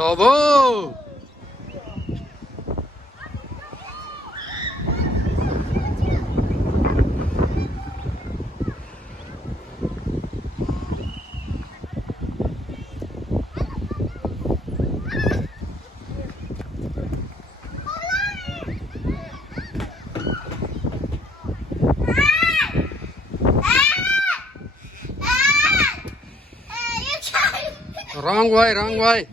Tabo! Wrong way, wrong way.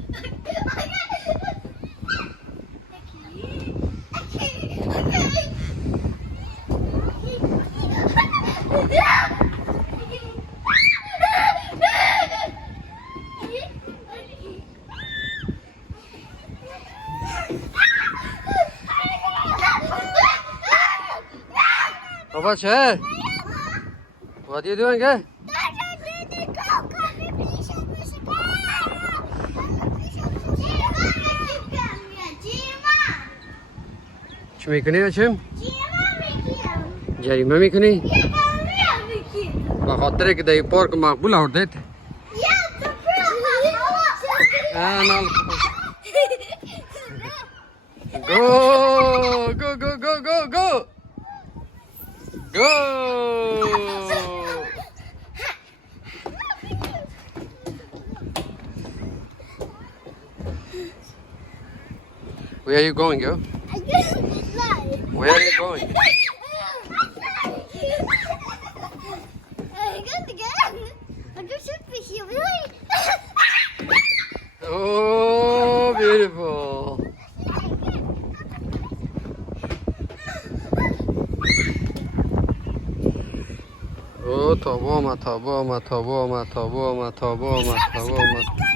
What's it? What are you doing, eh? Çimekini açayım. Jadi mami kini. Bakatरे के दही pork makbul और देते. Nal. Go, go, go, go, go, go. Go. Where are you going, girl? Where are you going? Oh, beautiful. Oh, taboma, taboma, taboma, taboma, taboma, taboma.